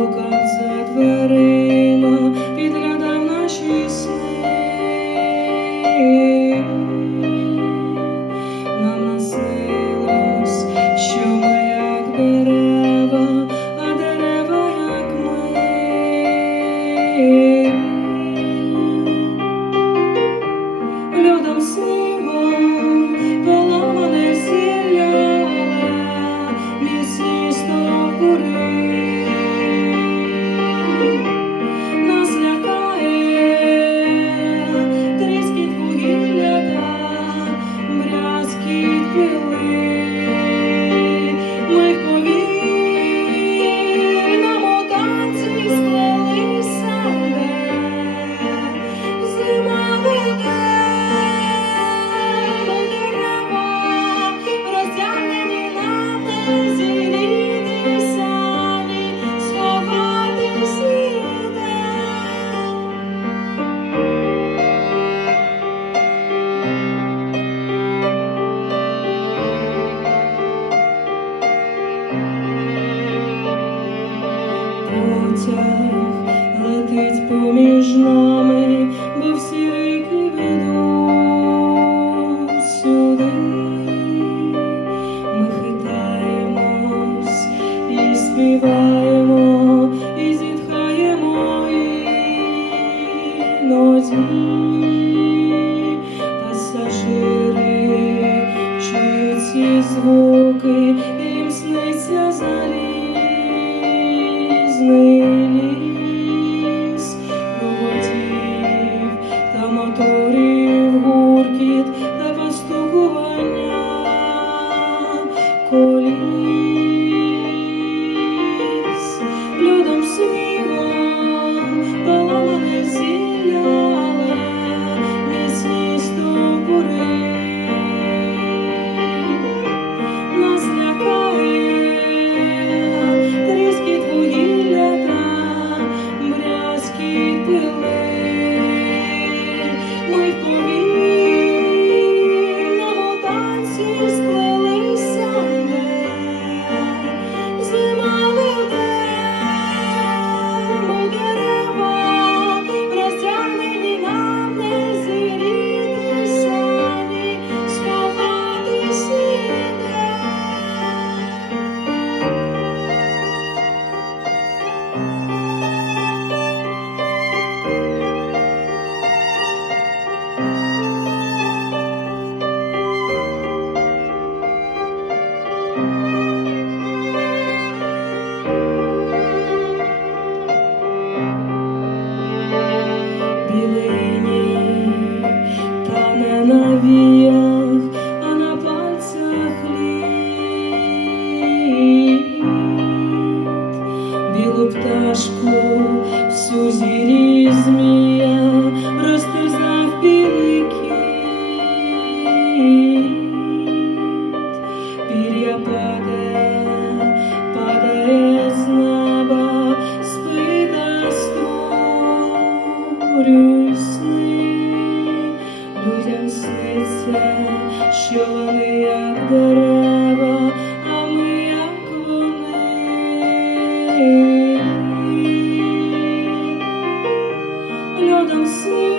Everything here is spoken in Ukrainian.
блукав за дверима, підглядав наші сни. Нам наснилось, що ми як дерева, а дерева як ми. Льодом, снігом поламане зілля, міцні стовбури. Нас лякає тріскіт вугілля та брязкіт пили. Ми в повільному танці сплелися, де зима веде. Потяг летить поміж нами, бо всі ріки ведуть сюди. Ми хитаємось і співаємо, і зітхаємо іноді. Пасажири чують ці звуки, їм сниться залізний ліс, проводів та моторів гуркіт та постукування коліс. Льодом, снігом поламане зілля, міцні стовбури. Нас лякає тріскіт вугілля та брязкіт пили. Ми в повільному танці сплелися, де зима веде. Ми дерева, роздягнені нам, не зріти самі, сховатись ніде. Білині тане на віях, а на пальцях лід. Білу пташку всю зірі змія розтерзав білий кіт. Пір'я падає з неба, спи та створюй сни. Людям сниться, що вони як дерева, а ми як вони. Льодом, снігом